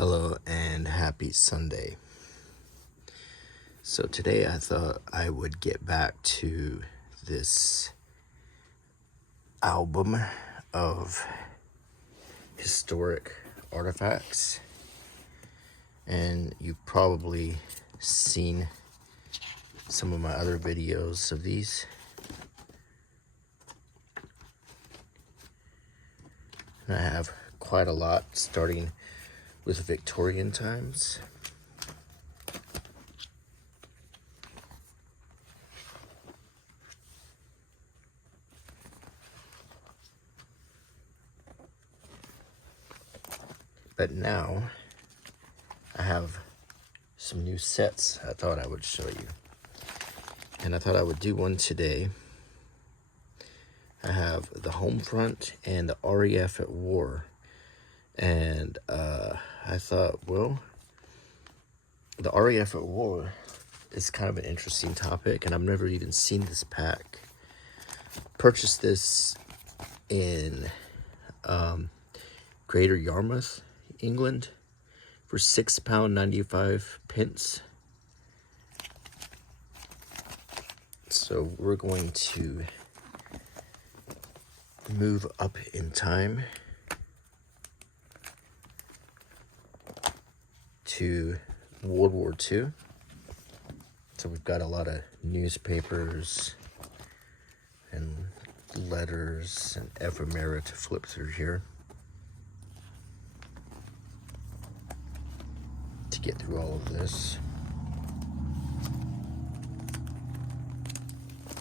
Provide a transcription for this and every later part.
Hello and happy Sunday. So today I thought I would get back to this album of historic artifacts, and you've probably seen some of my other videos of these. And I have quite a lot, starting with Victorian times. But now I have some new sets I thought I would show you. And I thought I would do one today. I have the home front and the RAF at war. And I thought, well, the RAF at war is kind of an interesting topic, and I've never even seen this pack. Purchased this in Greater Yarmouth, England, for £6.95. So we're going to move up in time to World War II. So we've got a lot of newspapers and letters and ephemera to flip through here to get through all of this.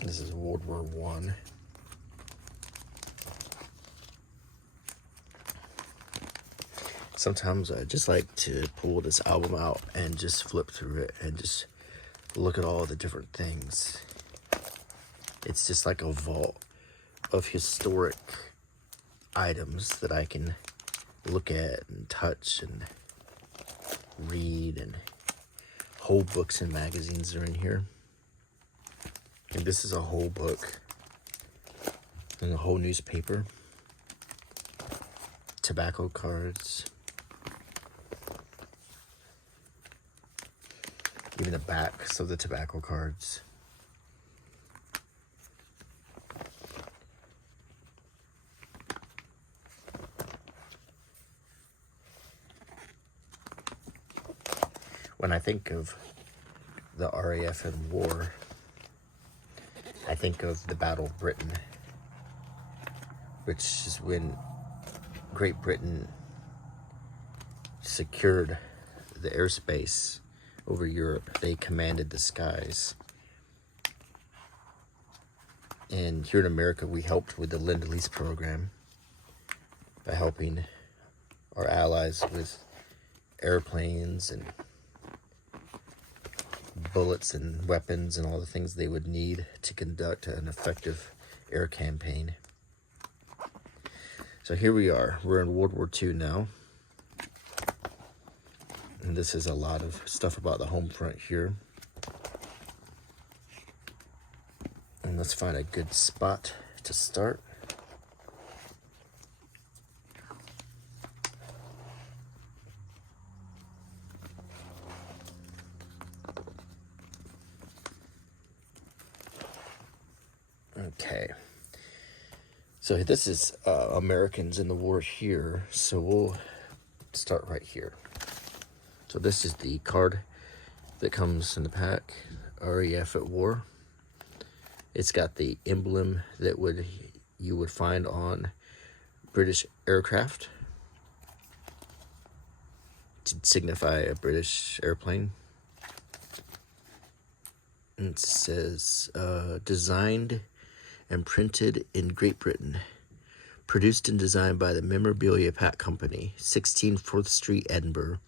This is World War I. Sometimes I just like to pull this album out and just flip through it and just look at all the different things. It's just like a vault of historic items that I can look at and touch and read, and whole books and magazines are in here. And this is a whole book and a whole newspaper, tobacco cards, even the backs of the tobacco cards. When I think of the RAF and war, I think of the Battle of Britain, which is when Great Britain secured the airspace over Europe. They commanded the skies. And here in America, we helped with the Lend-Lease program by helping our allies with airplanes and bullets and weapons and all the things they would need to conduct an effective air campaign. So here we are. We're in World War II now. And this is a lot of stuff about the home front here. And let's find a good spot to start. Okay. So this is Americans in the war here. So we'll start right here. So this is the card that comes in the pack, RAF at war. It's got the emblem that you would find on British aircraft to signify a British airplane. And it says, designed and printed in Great Britain. Produced and designed by the Memorabilia Pack Company, 16 4th Street, Edinburgh.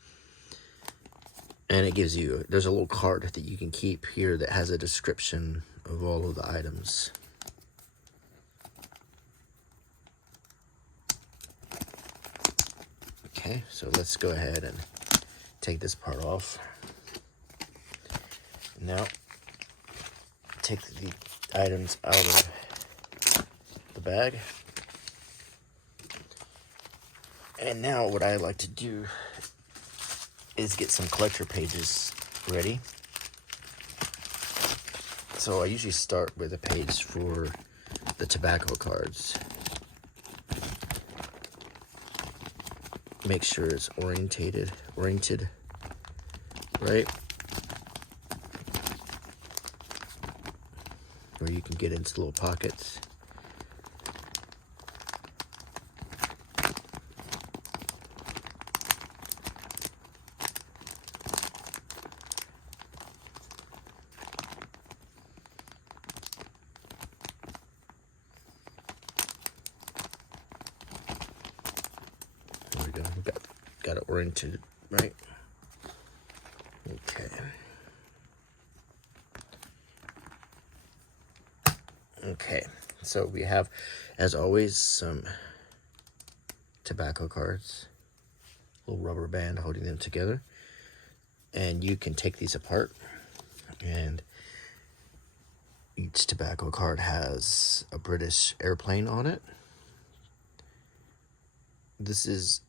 And it gives you, there's a little card that you can keep here that has a description of all of the items. Okay, so let's go ahead and take this part off. Now, take the items out of the bag. And now what I like to do is get some collector pages ready. So I usually start with a page for the tobacco cards. Make sure it's oriented, right? Where you can get into little pockets. There we go. Got it oriented, right? Okay. Okay, so we have, as always, some tobacco cards, a little rubber band holding them together, and you can take these apart, and each tobacco card has a British airplane on it. This is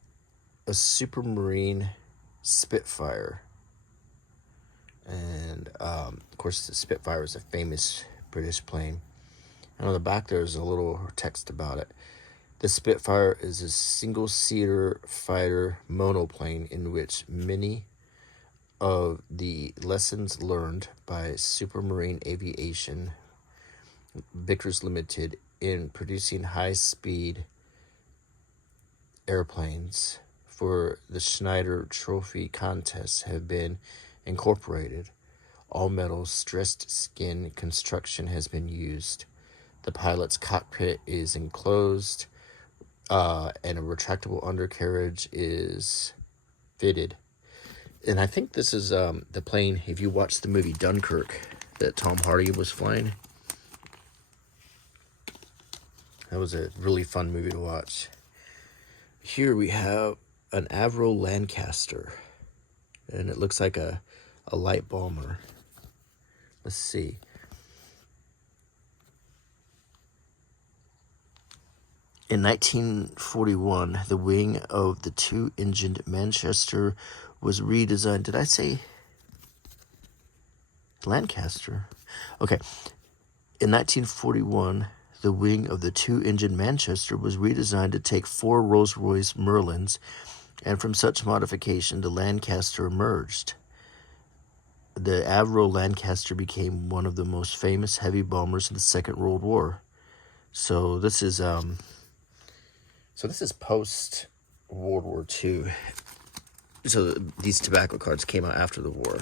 a Supermarine Spitfire, and of course the Spitfire is a famous British plane. And on the back there's a little text about it. The Spitfire is a single-seater fighter monoplane in which many of the lessons learned by Supermarine Aviation Vickers Limited in producing high-speed airplanes for the Schneider Trophy contest have been incorporated. All metal stressed skin construction has been used. The pilot's cockpit is enclosed, and a retractable undercarriage is fitted. And I think this is the plane, if you watch the movie Dunkirk, that Tom Hardy was flying. That was a really fun movie to watch. Here we have an Avro Lancaster, and it looks like a light bomber. Let's see. In 1941, the wing of the two-engined Manchester was redesigned. Did I say Lancaster? Okay. In 1941, the wing of the two-engined Manchester was redesigned to take 4 Rolls-Royce Merlins, and from such modification, the Lancaster emerged. The Avro Lancaster became one of the most famous heavy bombers in the Second World War. So this is post World War II. So these tobacco cards came out after the war,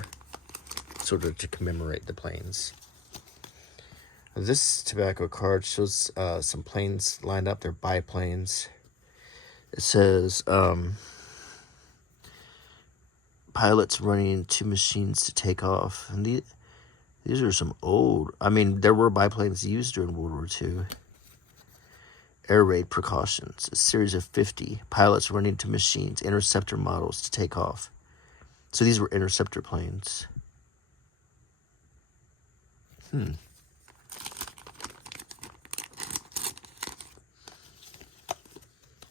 sort of to commemorate the planes. This tobacco card shows some planes lined up. They're biplanes. It says pilots running 2 machines to take off. And these are some old. I mean, there were biplanes used during World War II. Air raid precautions. A series of 50 pilots running 2 machines, interceptor models to take off. So these were interceptor planes.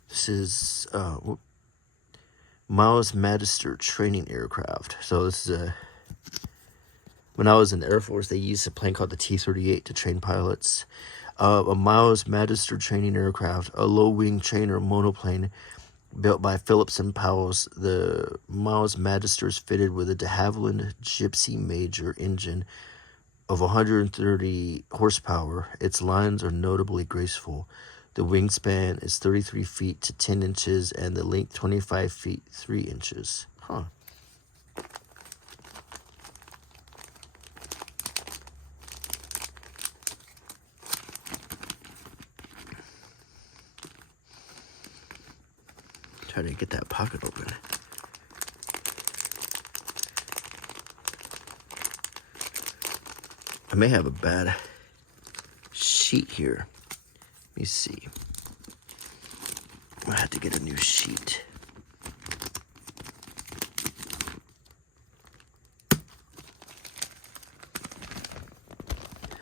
This is Miles Magister training aircraft. So this is when I was in the Air Force, they used a plane called the T-38 to train pilots. A Miles Magister training aircraft, a low-wing trainer monoplane built by Phillips and Powell's. The Miles Magister is fitted with a de Havilland Gypsy Major engine of 130 horsepower. Its lines are notably graceful. The wingspan is 33 feet to 10 inches, and the length 25 feet 3 inches. Huh. Try to get that pocket open. I may have a bad sheet here. Let me see. I have to get a new sheet. I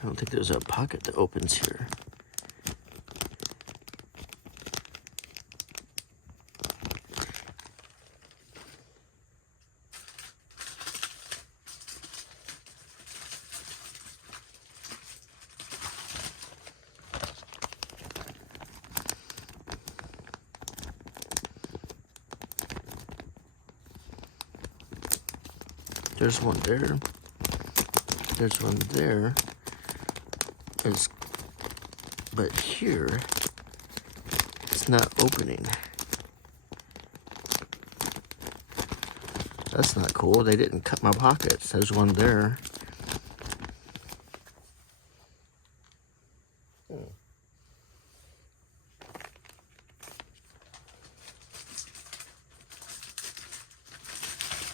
don't think there's a pocket that opens here. There's one there. There's one there. But here, it's not opening. That's not cool. They didn't cut my pockets. There's one there.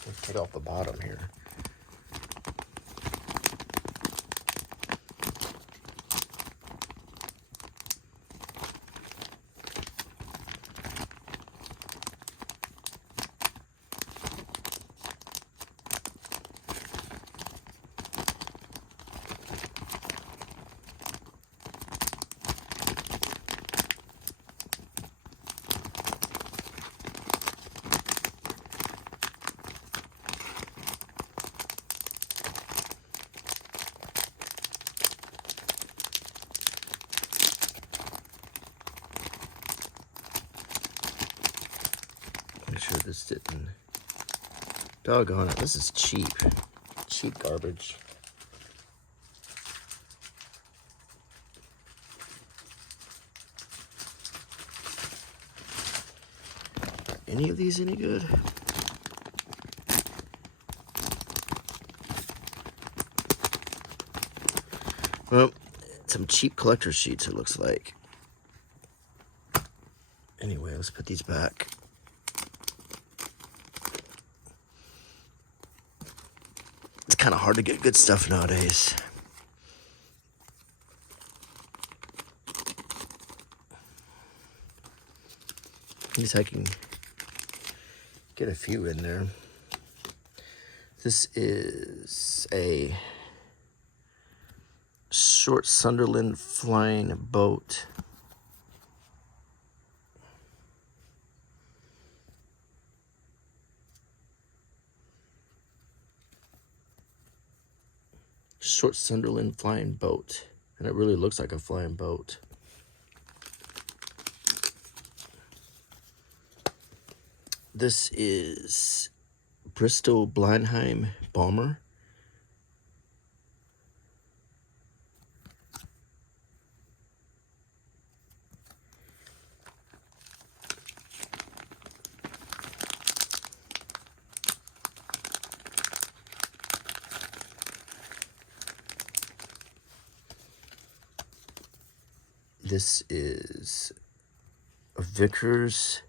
Let's take off the bottom here. Make sure this didn't. Doggone it, this is cheap. Cheap garbage. Are any of these any good? Well, some cheap collector sheets, it looks like. Anyway, let's put these back. It's kind of hard to get good stuff nowadays. At least I can get a few in there. This is a short Sunderland flying boat. Short Sunderland flying boat. And it really looks like a flying boat. This is Bristol Blenheim bomber. This is a Vickers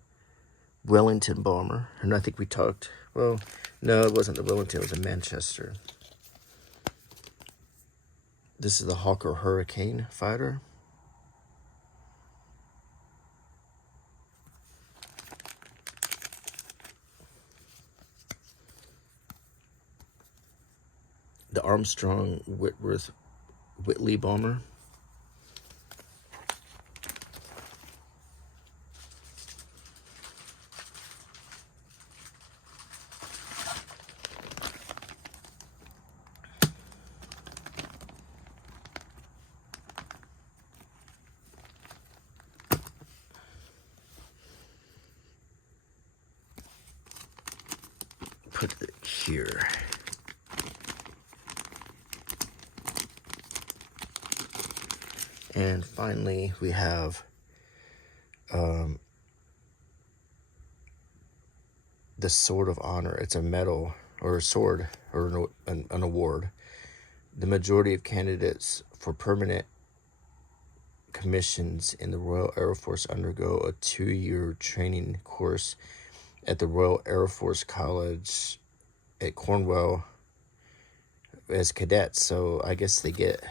Wellington bomber. And I think we talked, well, no, it wasn't the Wellington, it was a Manchester. This is the Hawker Hurricane fighter. The Armstrong Whitworth Whitley bomber. Put it here. And finally, we have the Sword of Honor. It's a medal or a sword or an award. The majority of candidates for permanent commissions in the Royal Air Force undergo a 2-year training course at the Royal Air Force College at Cornwall as cadets. So I guess they get,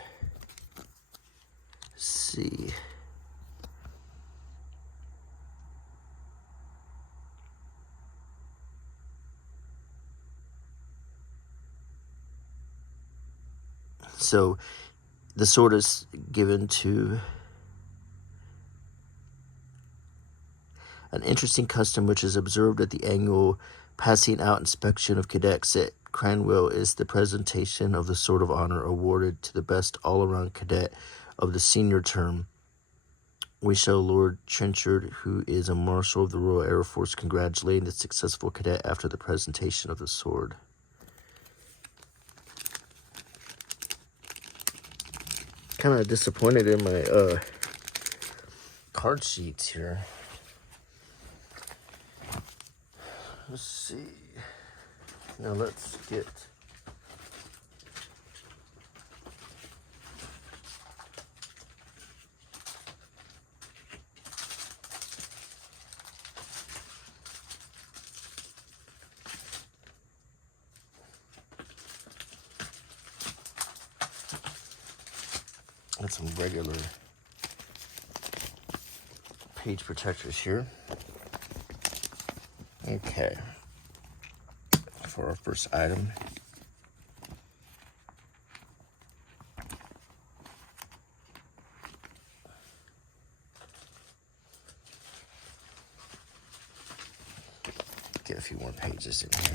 let's see, so the sword is given to an interesting custom which is observed at the annual passing out inspection of cadets at Cranwell is the presentation of the Sword of Honor awarded to the best all-around cadet of the senior term. We show Lord Trenchard, who is a Marshal of the Royal Air Force, congratulating the successful cadet after the presentation of the sword. kind of disappointed in my card sheets here. Let's see. Now let's get some regular page protectors here. Okay. For our first item, get a few more pages in here.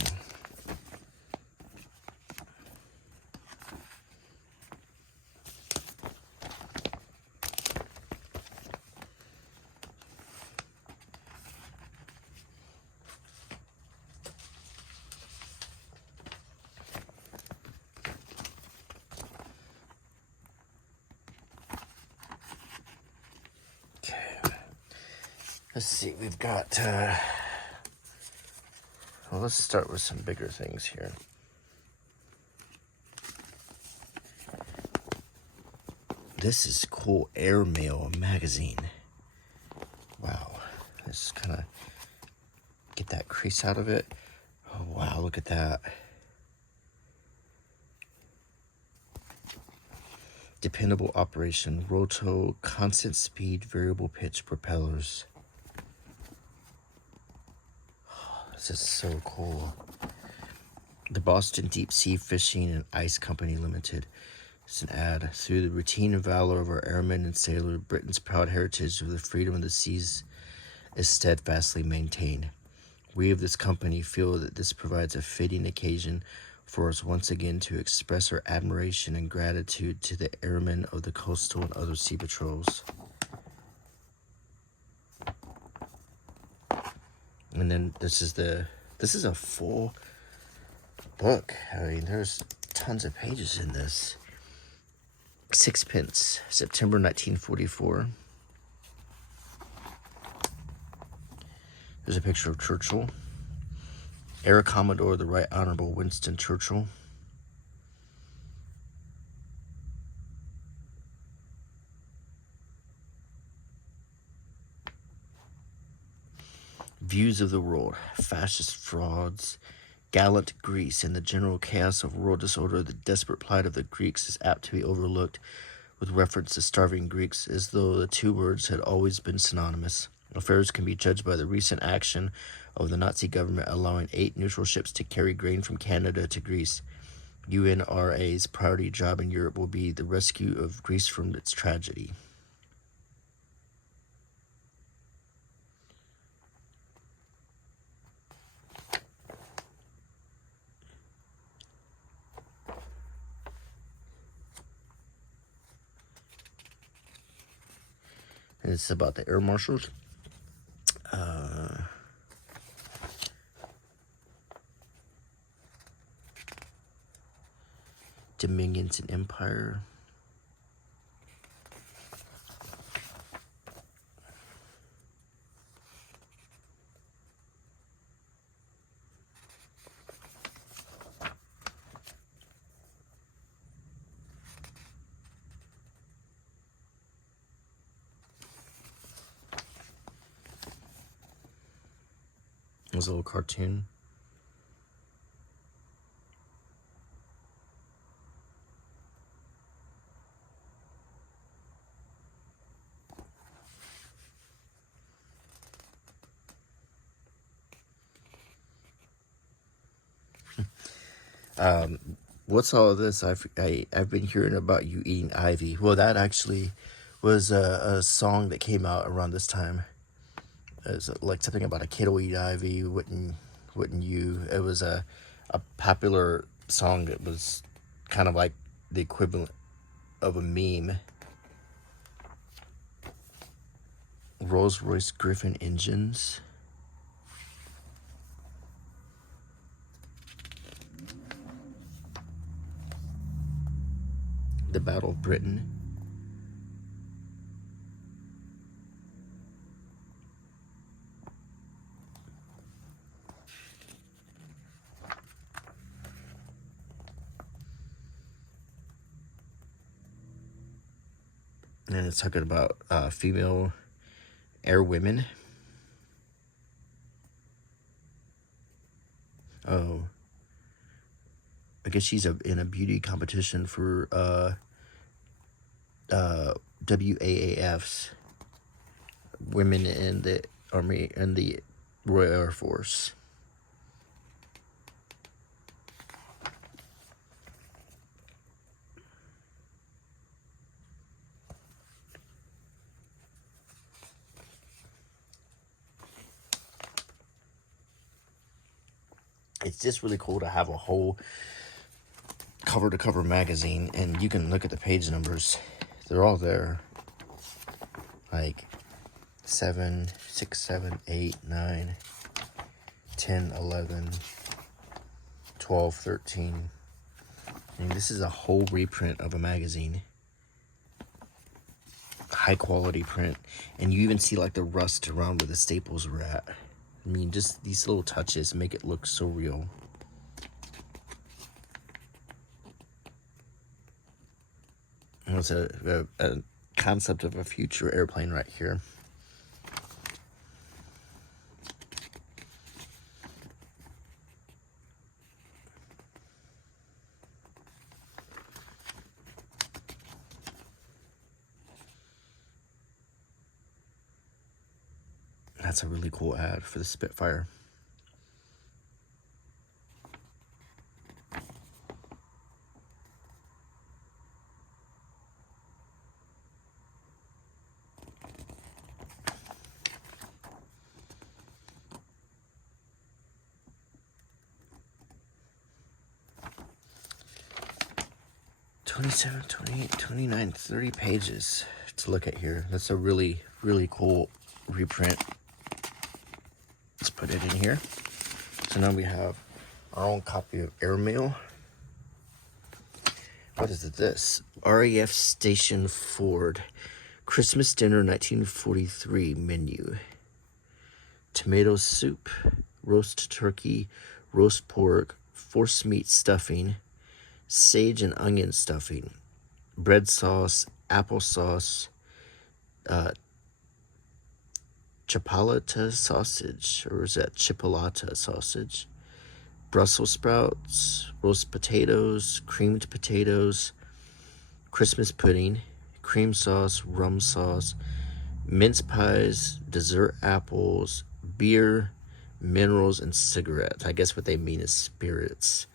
Let's see, we've got, well, let's start with some bigger things here. This is cool, Airmail magazine. Wow, let's kind of get that crease out of it. Oh, wow, look at that. Dependable operation, roto, constant speed, variable pitch propellers. This is so cool. The Boston Deep Sea Fishing and Ice Company Limited. It's an ad. Through the routine and valor of our airmen and sailors, Britain's proud heritage of the freedom of the seas is steadfastly maintained. We of this company feel that this provides a fitting occasion for us once again to express our admiration and gratitude to the airmen of the coastal and other sea patrols. And then this is a full book. I mean, there's tons of pages in this. Sixpence, September 1944. There's a picture of Churchill. Air Commodore, the Right Honorable Winston Churchill. Views of the world, fascist frauds, gallant Greece, and the general chaos of world disorder. The desperate plight of the Greeks is apt to be overlooked with reference to starving Greeks, as though the two words had always been synonymous. Affairs can be judged by the recent action of the Nazi government allowing 8 neutral ships to carry grain from Canada to Greece. UNRA's priority job in Europe will be the rescue of Greece from its tragedy. And it's about the air marshals. Dominions and Empire. There's a little cartoon. What's all of this? I've been hearing about you eating ivy. Well, that actually was a song that came out around this time. It's like something about a kid will eat ivy. Wouldn't you? It was a popular song that was kind of like the equivalent of a meme. Rolls-Royce Griffin engines. The Battle of Britain. And it's talking about female airwomen. Oh, I guess she's in a beauty competition for WAAF's women in the Army and the Royal Air Force. It's just really cool to have a whole cover to cover magazine, and you can look at the page numbers. They're all there. Like 7, 6, 7, 8, 9, 10, 11, 12, 13. I mean, this is a whole reprint of a magazine. High quality print. And you even see like the rust around where the staples were at. I mean, just these little touches make it look so real. And it's a concept of a future airplane right here. That's a really cool ad for the Spitfire. $27, $28, $29, $30 pages to look at here. That's a really, really cool reprint. Let's put it in here. So now we have our own copy of Airmail. What is it? This RAF Station Ford Christmas Dinner 1943 menu. Tomato soup, roast turkey, roast pork, force meat stuffing, sage and onion stuffing, bread sauce, applesauce, chipolata sausage, or is that chipolata sausage? Brussels sprouts, roast potatoes, creamed potatoes, Christmas pudding, cream sauce, rum sauce, mince pies, dessert apples, beer, minerals, and cigarettes. I guess what they mean is spirits.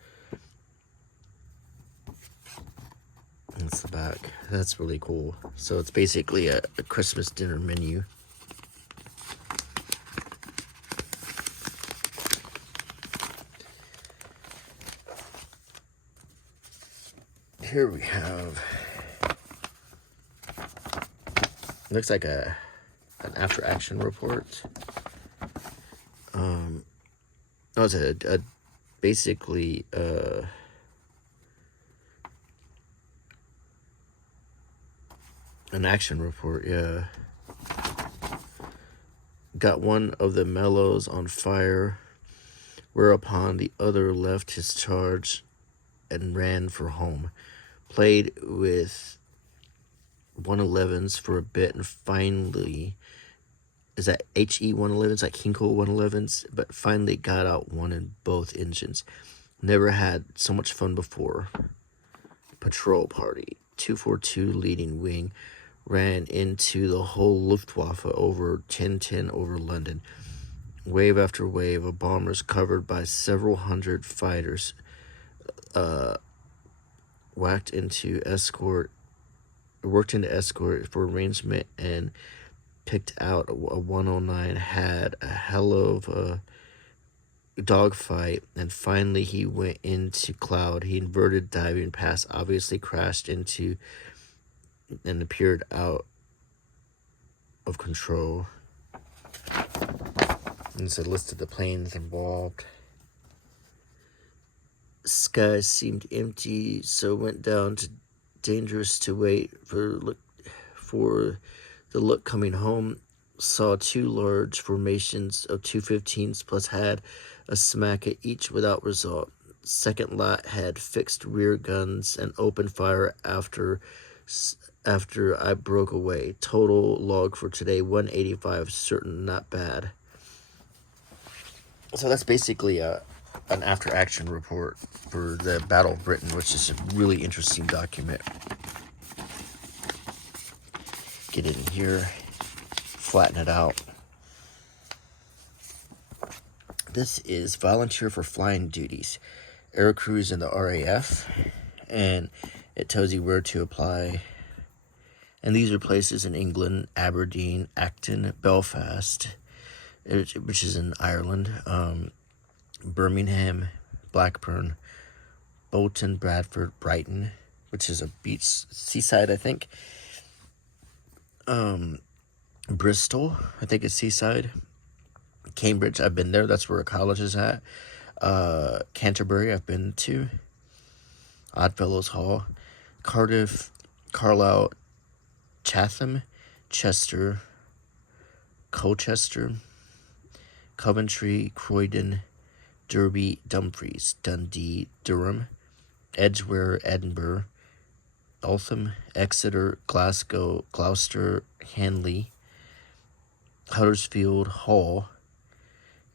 That's the back. That's really cool. So it's basically a Christmas dinner menu. Here we have, looks like an after action report. It's a basically an action report, yeah. Got one of the mellows on fire, whereupon the other left his charge and ran for home. Played with 111s for a bit, and finally, is that HE 111s, like Hinko 111s, but finally got out one in both engines. Never had so much fun before. Patrol party. 242 leading wing ran into the whole Luftwaffe over 1010 over London. Wave after wave of bombers covered by several hundred fighters worked into escort for arrangement and picked out a 109, had a hell of a dogfight, and finally he went into cloud. He inverted diving past, obviously crashed into and appeared out of control. And it's a list of the planes involved. Sky seemed empty, so went down to dangerous to wait for the look coming home. Saw two large formations of 215s, plus had a smack at each without result. Second lot had fixed rear guns and opened fire after after I broke away. Total log for today, 185, certain, not bad. So that's basically an after-action report for the Battle of Britain, which is a really interesting document. Get it in here, flatten it out. This is volunteer for flying duties, air crews in the RAF, and it tells you where to apply. And these are places in England: Aberdeen, Acton, Belfast, which is in Ireland, Birmingham, Blackburn, Bolton, Bradford, Brighton, which is a beach seaside, I think. Bristol, I think it's seaside. Cambridge, I've been there. That's where a college is at. Canterbury, I've been to. Oddfellows Hall. Cardiff, Carlisle, Chatham, Chester, Colchester, Coventry, Croydon, Derby, Dumfries, Dundee, Durham, Edgware, Edinburgh, Eltham, Exeter, Glasgow, Gloucester, Hanley, Huddersfield, Hull,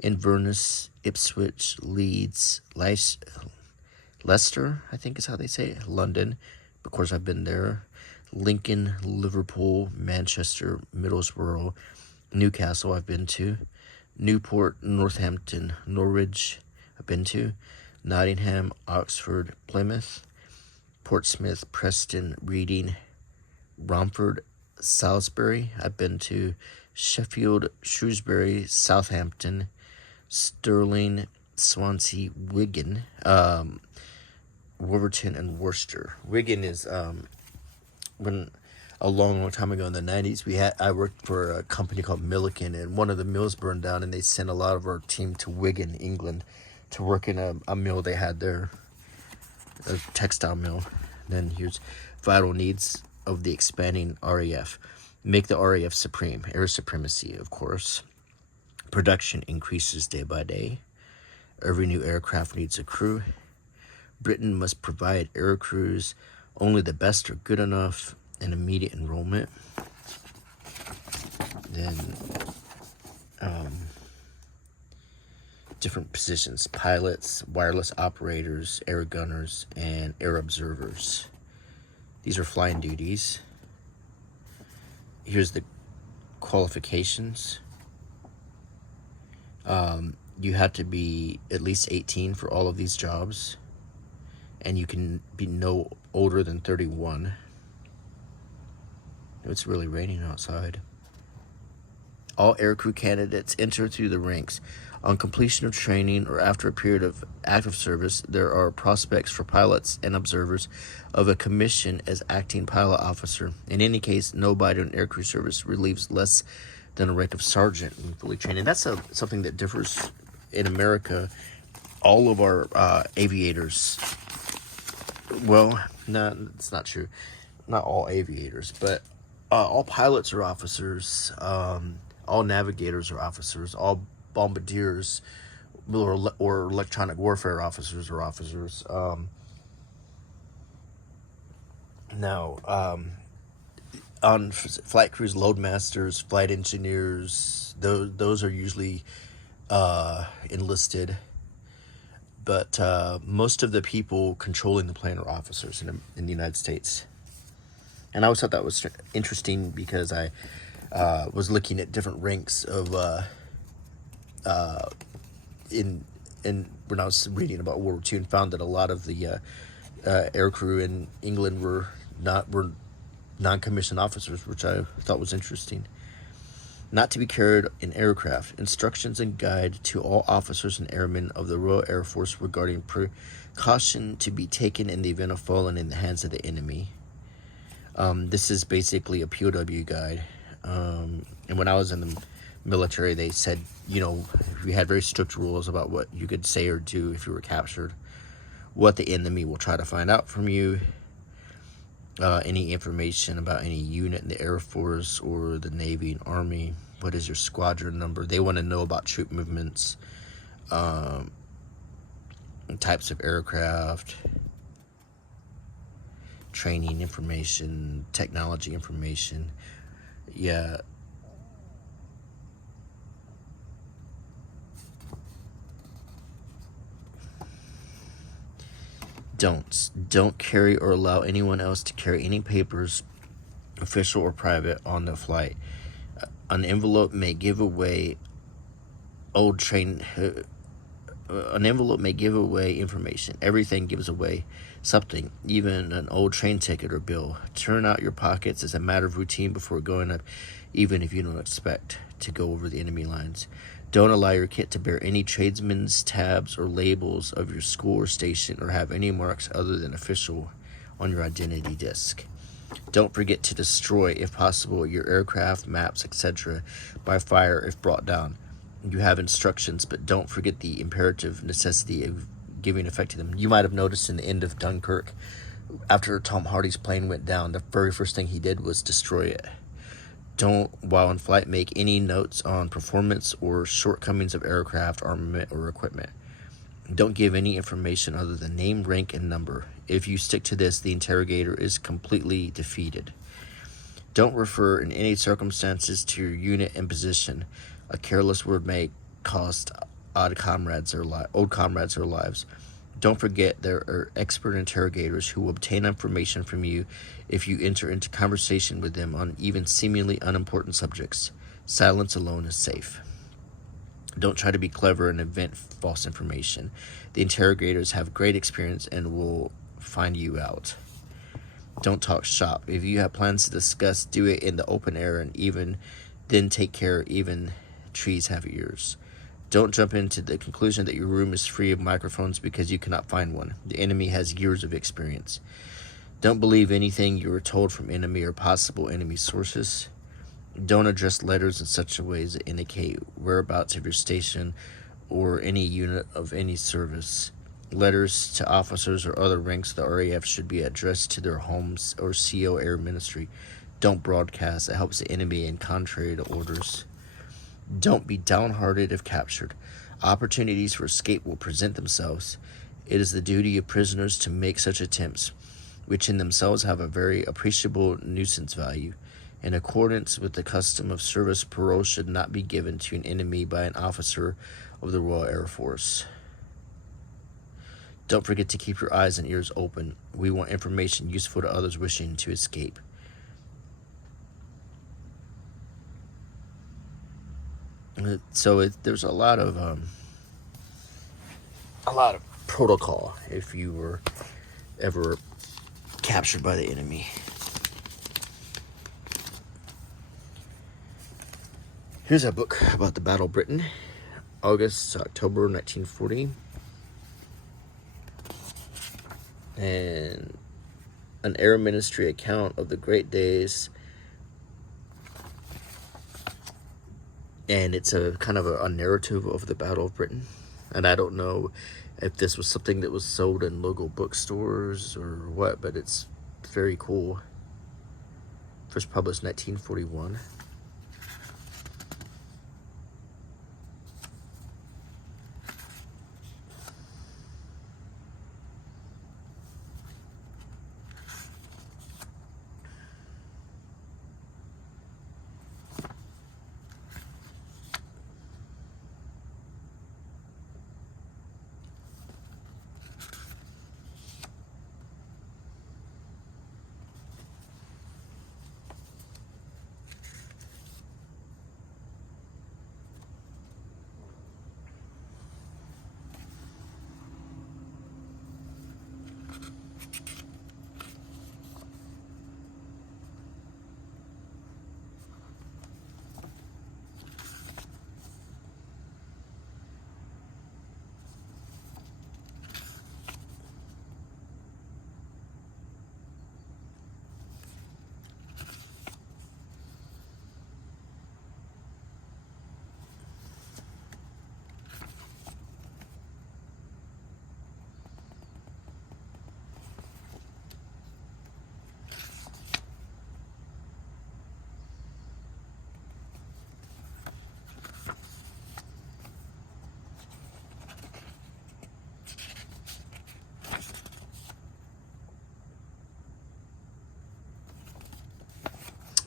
Inverness, Ipswich, Leeds, Leicester, I think is how they say it, London, of course I've been there, Lincoln, Liverpool, Manchester, Middlesbrough, Newcastle I've been to, Newport, Northampton, Norwich I've been to, Nottingham, Oxford, Plymouth, Portsmouth, Preston, Reading, Romford, Salisbury I've been to, Sheffield, Shrewsbury, Southampton, Stirling, Swansea, Wigan, Wolverhampton, and Worcester. Wigan is when a long time ago in the 90s, I worked for a company called Milliken, and one of the mills burned down, and they sent a lot of our team to Wigan, England, to work in a mill they had there, a textile mill. Then here's vital needs of the expanding RAF. Make the RAF supreme. Air supremacy, of course. Production increases day by day. Every new aircraft needs a crew. Britain must provide air crews. Only the best are good enough. And immediate enrollment. Then different positions: pilots, wireless operators, air gunners, and air observers. These are flying duties. Here's the qualifications. You have to be at least 18 for all of these jobs, and you can be no older than 31. It's really raining outside. All aircrew candidates enter through the ranks. On completion of training or after a period of active service, there are prospects for pilots and observers of a commission as acting pilot officer. In any case, nobody in aircrew service relieves less than a rank of sergeant when fully trained. And that's something that differs in America. All of our aviators, well, no, it's not true. Not all aviators, but all pilots are officers. All navigators are officers. All bombardiers or electronic warfare officers are officers. On flight crews, loadmasters, flight engineers, those are usually enlisted. But most of the people controlling the plane are officers in the United States. And I always thought that was interesting because I was looking at different ranks of in when I was reading about World War II, and found that a lot of the aircrew in England were non-commissioned officers, which I thought was interesting. Not to be carried in aircraft. Instructions and guide to all officers and airmen of the Royal Air Force regarding precaution to be taken in the event of falling in the hands of the enemy. This is basically a POW guide. And when I was in the military, they said, we had very strict rules about what you could say or do if you were captured, what the enemy will try to find out from you, any information about any unit in the Air Force or the Navy and Army, what is your squadron number. They want to know about troop movements, types of aircraft, training information, technology information. Yeah. Don't carry or allow anyone else to carry any papers, official or private, on the flight. An envelope may give away old train. An envelope may give away information. Everything gives away something, even an old train ticket or bill. Turn out your pockets as a matter of routine before going up, even if you don't expect to go over the enemy lines. Don't allow your kit to bear any tradesman's tabs or labels of your school or station, or have any marks other than official on your identity disc. Don't forget to destroy, if possible, your aircraft, maps, etc. by fire if brought down. You have instructions, but don't forget the imperative necessity of giving effect to them. You might have noticed in the end of Dunkirk, after Tom Hardy's plane went down, the very first thing he did was destroy it. Don't, while in flight, make any notes on performance or shortcomings of aircraft, armament, or equipment. Don't give any information other than name, rank, and number. If you stick to this, the interrogator is completely defeated. Don't refer in any circumstances to your unit and position. A careless word may cost old comrades their lives. Don't forget there are expert interrogators who will obtain information from you if you enter into conversation with them on even seemingly unimportant subjects. Silence alone is safe. Don't try to be clever and invent false information. The interrogators have great experience and will find you out. Don't talk shop. If you have plans to discuss, do it in the open air, and even then take care, even trees have ears. Don't jump into the conclusion that your room is free of microphones because you cannot find one. The enemy has years of experience. Don't believe anything you are told from enemy or possible enemy sources. Don't address letters in such a way as to indicate whereabouts of your station or any unit of any service. Letters to officers or other ranks of the RAF should be addressed to their homes or CO Air Ministry. Don't broadcast. It helps the enemy and contrary to orders. Don't be downhearted if captured. Opportunities for escape will present themselves. It is the duty of prisoners to make such attempts, which in themselves have a very appreciable nuisance value. In accordance with the custom of service, parole should not be given to an enemy by an officer of the Royal Air Force. Don't forget to keep your eyes and ears open. We want information useful to others wishing to escape. So there's a lot of protocol if you were ever captured by the enemy. Here's a book about the Battle of Britain, August to October 1940, and an Air Ministry account of the great days. And it's a kind of a narrative of the Battle of Britain. And I don't know if this was something that was sold in local bookstores or what, but it's very cool. First published 1941.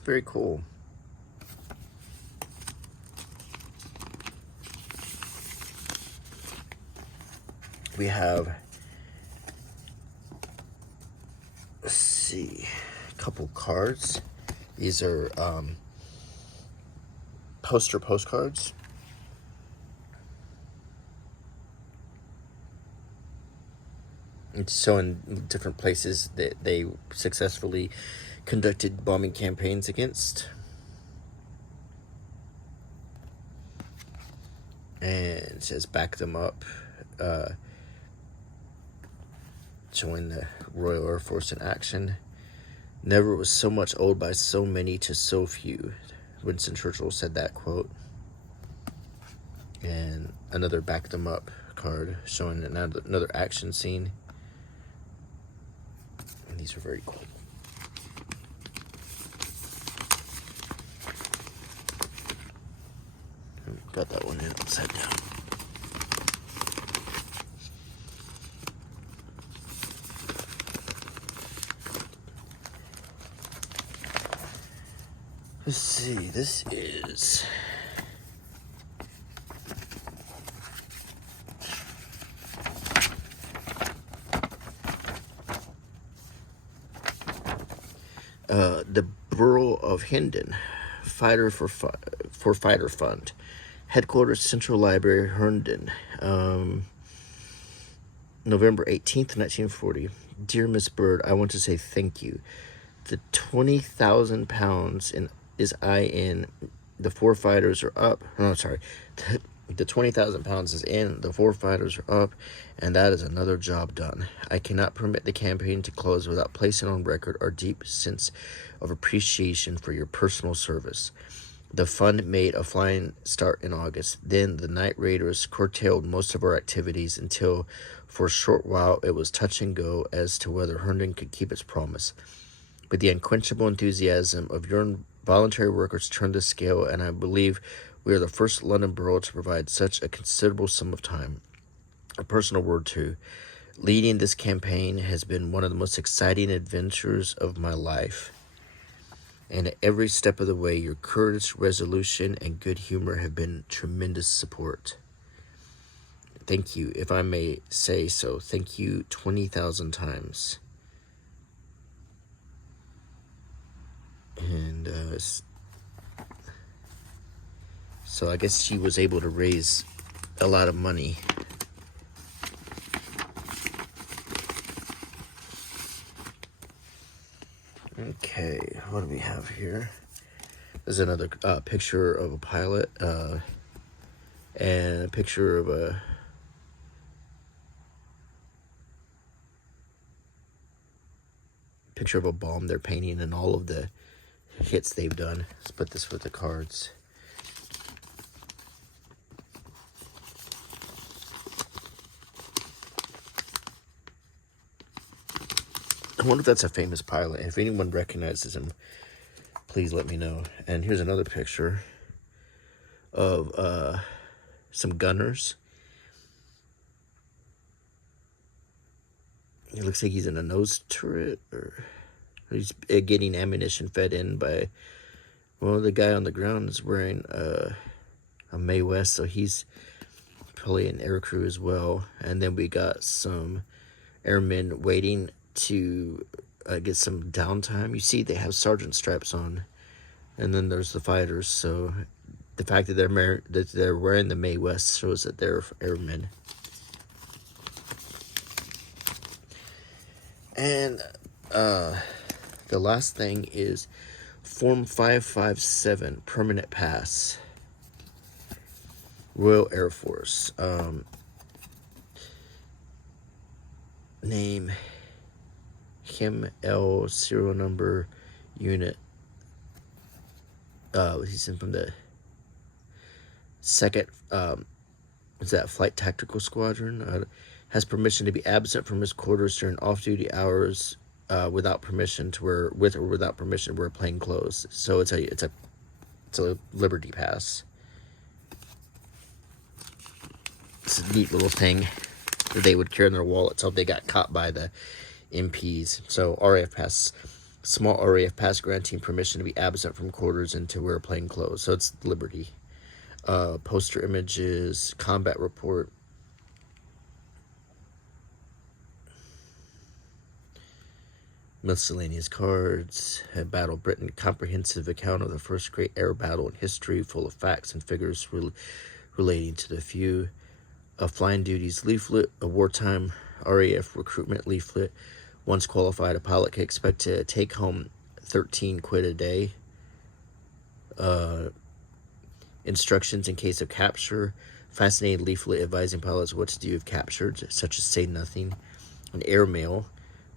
very cool. We have, let's see, a couple cards. These are poster postcards. It's showing different places that they successfully conducted bombing campaigns against. And it says back them up. Showing the Royal Air Force in action. Never was so much owed by so many to so few. Winston Churchill said that quote. And another back them up card showing another action scene. And these are very cool. Got that one in upside down. Let's see, this is the Borough of Hendon, Fighter for Fighter Fund, Headquarters, Central Library, Herndon, November 18th, 1940. Dear Miss Bird, I want to say thank you. The 20,000 pounds is in. The 4 fighters are up. No, sorry. The 20,000 pounds is in. The 4 fighters are up, and that is another job done. I cannot permit the campaign to close without placing on record our deep sense of appreciation for your personal service. The fund made a flying start in August. Then the night raiders curtailed most of our activities until, for a short while, it was touch and go as to whether Herndon could keep its promise. But the unquenchable enthusiasm of your voluntary workers turned the scale, and I believe we are the first London borough to provide such a considerable sum of time. A personal word, too. Leading this campaign has been one of the most exciting adventures of my life. And at every step of the way, your courage, resolution, and good humor have been tremendous support. Thank you, if I may say so. Thank you 20,000 times. And so I guess she was able to raise a lot of money. Okay, what do we have here? There's another picture of a pilot and a picture of a bomb they're painting and all of the hits they've done. Let's put this with the cards. I wonder if that's a famous pilot. If anyone recognizes him, please let me know. And here's another picture of some gunners. It looks like he's in a nose turret, or he's getting ammunition fed in by, well, the guy on the ground is wearing a Mae West, so he's probably an air crew as well. And then we got some airmen waiting to get some downtime. You see they have sergeant straps on, and then there's the fighters. So the fact that they're wearing the Mae West shows that they're airmen. And the last thing is Form 557 Permanent Pass, Royal Air Force. Name Kim L, serial number, unit. He's in from the 2nd, is that Flight Tactical Squadron? Has permission to be absent from his quarters during off-duty hours, without permission to wear, with or without permission to wear plain clothes. So it's a Liberty Pass. It's a neat little thing that they would carry in their wallets if they got caught by the MPs. So RAF Pass. Small RAF pass granting permission to be absent from quarters and to wear plain clothes. So it's liberty. Poster images, combat report. Miscellaneous cards. Battle Britain, comprehensive account of the first great air battle in history, full of facts and figures relating to the few. A flying duties leaflet, a wartime RAF recruitment leaflet. Once qualified, a pilot can expect to take home 13 quid a day. Instructions in case of capture. Fascinating leaflet advising pilots what to do if captured, such as say nothing. An airmail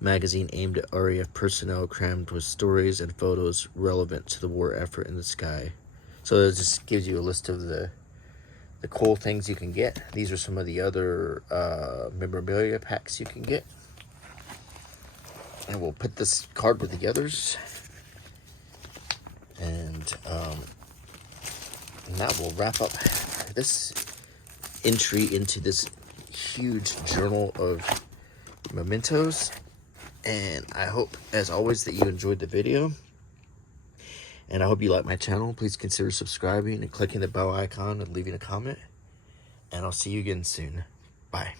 magazine aimed at RAF personnel, crammed with stories and photos relevant to the war effort in the sky. So it just gives you a list of the cool things you can get. These are some of the other memorabilia packs you can get. And we'll put this card with the others. And that will wrap up this entry into this huge journal of mementos. And I hope, as always, that you enjoyed the video. And I hope you like my channel. Please consider subscribing and clicking the bell icon and leaving a comment. And I'll see you again soon. Bye.